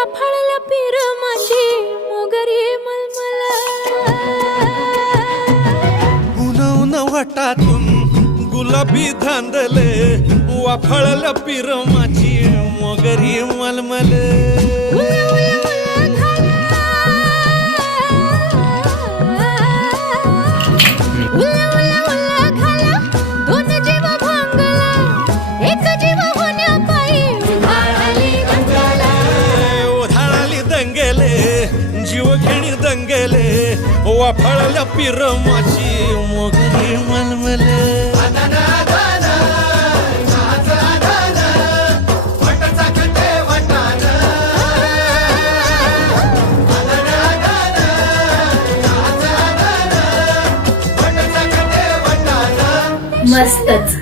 वाफाळल्या पिरमाची मोगरी मलमल उन वाटातून गुलाबी धांदले वाफाळल्या पिरमाची मोगरी मलमल जीव घेणी दंगेले वाफाळल्या पिरमाची मोगरी मलमल मस्तच.